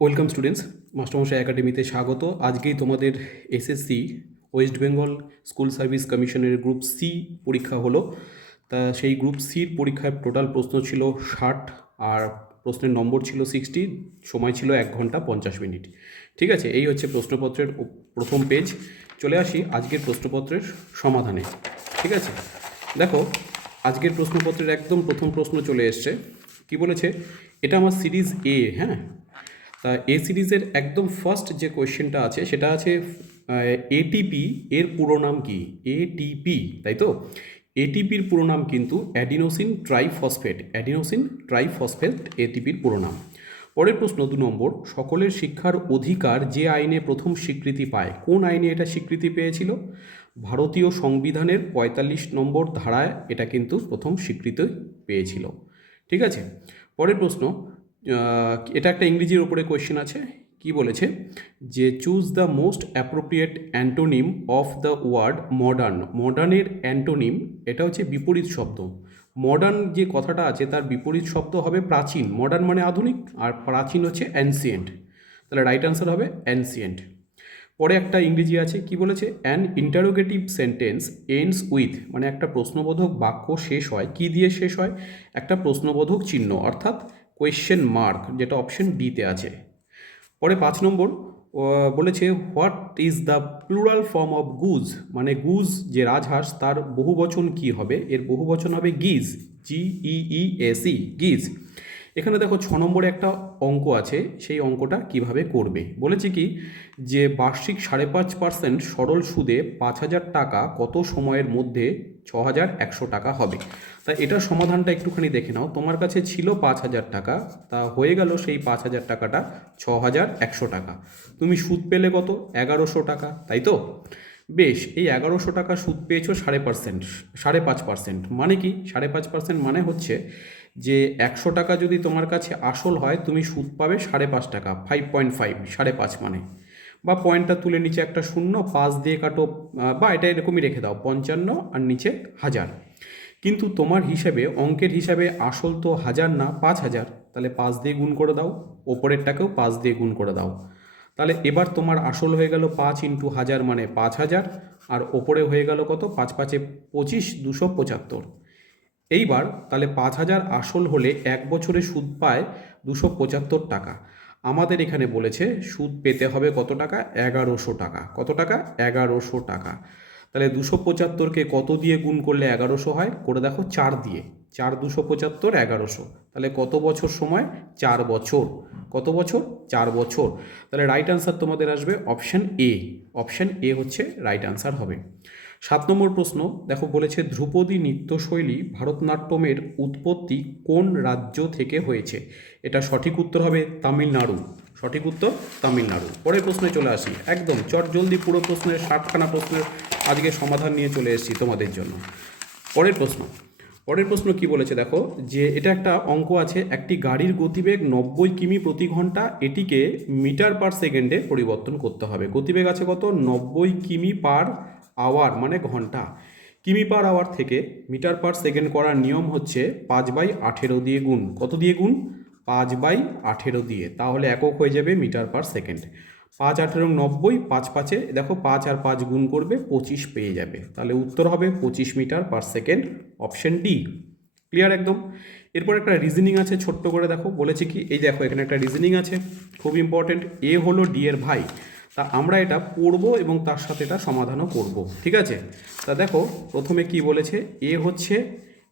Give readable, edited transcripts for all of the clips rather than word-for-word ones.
Welcome students, মাস্টারমশাই একাডেমিতে স্বাগত। আজকেই তোমাদের SSC West Bengal school service কমিশনের গ্রুপ সি পরীক্ষা হলো। তা সেই গ্রুপ সির পরীক্ষায় টোটাল প্রশ্ন ছিল 60 আর প্রশ্নের নম্বর ছিল 60, সময় ছিল 1 ঘন্টা 50 মিনিট। ঠিক আছে, এই হচ্ছে প্রশ্নপত্রের প্রথম পেজ। চলে আসি আজকের প্রশ্নপত্রের সমাধানে। ঠিক আছে, দেখো আজকের প্রশ্নপত্রের একদম প্রথম প্রশ্ন চলে এসছে। কি বলেছে? এটা আমার সিরিজ এ। হ্যাঁ, তা এ সিরিজের একদম ফার্স্ট যে কোয়েশ্চেনটা আছে সেটা আছে এটিপি এর পুরো নাম কি? এটিপি, তাই তো? এটিপির পুরো নাম কিন্তু অ্যাডিনোসিন ট্রাইফসফেট। অ্যাডিনোসিন ট্রাইফসফেট এটিপির পুরো নাম। পরের প্রশ্ন 2 নম্বর, সকলের শিক্ষার অধিকার যে আইনে প্রথম স্বীকৃতি পায়, কোন আইনে এটা স্বীকৃতি পেয়েছিল? ভারতীয় সংবিধানের 45 নম্বর ধারায় এটা কিন্তু প্রথম স্বীকৃতি পেয়েছিল। ঠিক আছে, পরের প্রশ্ন, এটা একটা ইংরেজির উপরে কোয়েশ্চেন আছে। কি বলেছে? যে choose the most appropriate antonym of the word modern. মডার্নের অ্যান্টোনিম এটা হচ্ছে বিপরীত শব্দ। মডার্ন যে কথাটা আছে তার বিপরীত শব্দ হবে প্রাচীন। মডার্ন মানে আধুনিক, আর প্রাচীন হচ্ছে অ্যানসিয়েন্ট। তাহলে রাইট আনসার হবে অ্যানসিয়েন্ট। পরে একটা ইংরেজি আছে, কি বলেছে? An interrogative sentence ends with, মানে একটা প্রশ্নবোধক বাক্য শেষ হয় কি দিয়ে শেষ হয়? একটা প্রশ্নবোধক চিহ্ন, অর্থাৎ কোয়েশ্চেন মার্ক, যেটা অপশন ডিতে আছে। পরে 5 নম্বর বলেছে what is the plural form of goose, মানে গুজ যে রাজহাঁস তার বহুবচন কি হবে? এর বহুবচন হবে গিজ, GEESE, গিজ। এখানে দেখো 6 নম্বরে একটা অঙ্ক আছে, সেই অঙ্কটা কিভাবে করবে বলেছে কি, যে বার্ষিক 5.5% সরল সুদে 5,000 টাকা কত সময়ের মধ্যে 6,100 টাকা হবে? তা এটার সমাধানটা একটুখানি দেখে নাও। তোমার কাছে ছিল 5,000 টাকা, তা হয়ে গেল সেই 5,000 টাকাটা 6,100 টাকা। তুমি সুদ পেলে কত? 1,100 টাকা, তাই তো? বেশ, এই 1,100 টাকা সুদ পেয়েছো 5.5%। মানে কি 5.5%? মানে হচ্ছে যে 100 টাকা যদি তোমার কাছে আসল হয়, তুমি সুদ পাবে 5.5 টাকা, 5.5, 5.5 মানে, বা পয়েন্টটা তুলে নিচে একটা শূন্য 5 দিয়ে কাটো, বা এটা এরকমই রেখে দাও 55 আর নিচে 1000। কিন্তু তোমার হিসাবে, অঙ্কের হিসাবে আসল তো 1000 না 5,000, তাহলে 5 দিয়ে গুণ করে দাও, ওপরেরটাকেও 5 দিয়ে গুণ করে দাও। তাহলে এবার তোমার আসল হয়ে গেল 5 ইন্টু 1000 মানে 5,000, আর ওপরে হয়ে গেল কত? 5 5 25, 275। এইবার তাহলে 5,000 আসল হলে 1 বছরে সুদ পায় 275 টাকা। আমাদের এখানে বলেছে সুদ পেতে হবে কত টাকা? 1,100 টাকা। কত টাকা? 1,100 টাকা। তাহলে 275কে কত দিয়ে গুণ করলে 1,100 হয়? করে দেখো 4 দিয়ে। 4 275 1,100, তাহলে কত বছর সময়? 4 বছর। কত বছর? 4 বছর। তাহলে রাইট আনসার তোমাদের আসবে অপশান এ। অপশান এ হচ্ছে রাইট আনসার হবে। 7 নম্বর প্রশ্ন দেখো, বলেছে ধ্রুপদী নৃত্যশৈলী ভারতনাট্যমের উৎপত্তি কোন রাজ্য থেকে হয়েছে? এটা সঠিক উত্তর হবে তামিলনাড়ু। সঠিক উত্তর তামিলনাড়ু। পরের প্রশ্নে চলে আসি, একদম চটজলদি পুরো প্রশ্নের 60খানা প্রশ্নের আজকে সমাধান নিয়ে চলে এসেছি তোমাদের জন্য। পরের প্রশ্ন কি বলেছে দেখো, যে এটা একটা অঙ্ক আছে, একটি গাড়ির গতিবেগ 90 কিমি প্রতি ঘন্টা, এটিকে মিটার পার সেকেন্ডে পরিবর্তন করতে হবে। গতিবেগ আছে কত? 90 কিমি পার আওয়ার, মানে ঘন্টা। কিমি পার আওয়ার থেকে মিটার পার সেকেন্ড করার নিয়ম হচ্ছে 5/18 দিয়ে গুণ। কত দিয়ে গুণ? 5/18 দিয়ে, তাহলে একক হয়ে যাবে মিটার পার সেকেন্ড। 5 18 90, 5 5 দেখো 5 আর 5 গুণ করবে 25 পেয়ে যাবে। তাহলে উত্তর হবে 25 metre per second, option D. Clear একদম। এরপর একটা রিজনিং আছে, ছোট্ট করে দেখো বলেছে কি, এই দেখো এখানে একটা রিজনিং আছে, খুব ইম্পর্টেন্ট। এ হলো ডি এর ভাই, তা আমরা এটা পড়বো এবং তার সাথে এটা সমাধানও করব। ঠিক আছে, তা দেখো প্রথমে কি বলেছে, এ হচ্ছে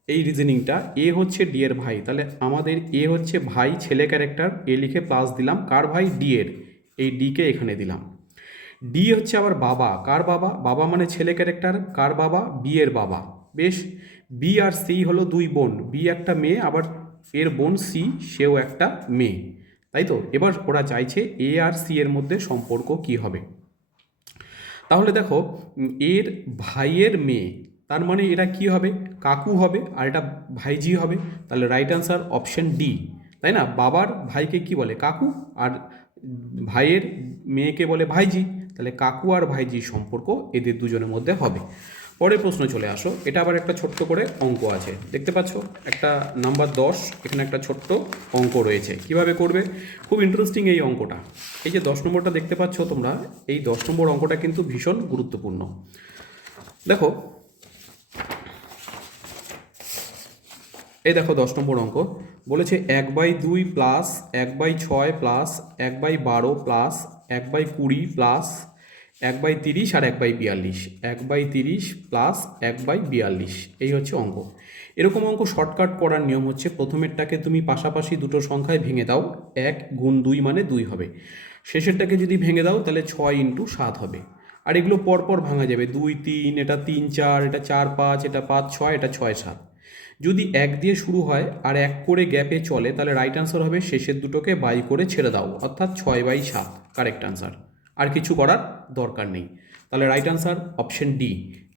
এই রিজনিংটা, এ হচ্ছে ডি এর ভাই, তাহলে আমাদের এ হচ্ছে ভাই, ছেলে ক্যারেক্টার, এ লিখে প্লাস দিলাম, কার ভাই? ডি এর। এই ডিকে এখানে দিলাম। ডি হচ্ছে আবার বাবা, কার বাবা? বাবা মানে ছেলে ক্যারেক্টার, কার বাবা? বি এর বাবা। বেশ, বি আর সি হলো দুই বোন, বি একটা মেয়ে, আবার এর বোন সি, সেও একটা মেয়ে, তাই তো? এবার ওরা চাইছে এ আর সি এর মধ্যে সম্পর্ক কি হবে। তাহলে দেখো এর ভাইয়ের মেয়ে, তার মানে এটা কি হবে? কাকু হবে, আর এটা ভাইজি হবে। তাহলে রাইট আনসার অপশন ডি, তাই না? বাবার ভাইকে কি বলে? কাকু, আর ভাইয়ের মেয়েকে বলে ভাইজি। তাহলে কাকু আর ভাইজি সম্পর্ক এদের দুজনের মধ্যে হবে। পরের প্রশ্ন চলে আসো। এটা আবার একটা ছোট্ট করে অঙ্ক আছে, দেখতে পাচ্ছ একটা নাম্বার 10, এখানে একটা ছোট্ট অঙ্ক রয়েছে। কিভাবে করবে, খুব ইন্টারেস্টিং এই অঙ্কটা। এই যে 10 নম্বরটা দেখতে পাচ্ছ তোমরা, এই 10 নম্বর অঙ্কটা কিন্তু ভীষণ গুরুত্বপূর্ণ। দেখো, এই দেখো 10 নম্বর অঙ্ক বলেছে 1/2 প্লাস 1/6 প্লাস 1/12 প্লাস 1/20 প্লাস 1/30 আর 1/42, 1/30 প্লাস 1/42, এই হচ্ছে অঙ্ক। এরকম অঙ্ক শর্টকাট করার নিয়ম হচ্ছে, প্রথমেরটাকে তুমি পাশাপাশি দুটো সংখ্যায় ভেঙে দাও, 1 গুণ 2 মানে 2 হবে। শেষেরটাকে যদি ভেঙে দাও তাহলে 6 × 7 হবে। আর এগুলো পরপর ভাঙা যাবে, 2 3, এটা 3 4, এটা 4 5, এটা 5 6, এটা 6 7। যদি 1 দিয়ে শুরু হয় আর 1 করে গ্যাপে চলে, তাহলে রাইট আনসার হবে শেষের দুটোকে বাই করে ছেড়ে দাও, অর্থাৎ 6/7 কারেক্ট আনসার। আর কিছু করার দরকার নেই। তাহলে রাইট আনসার অপশন ডি।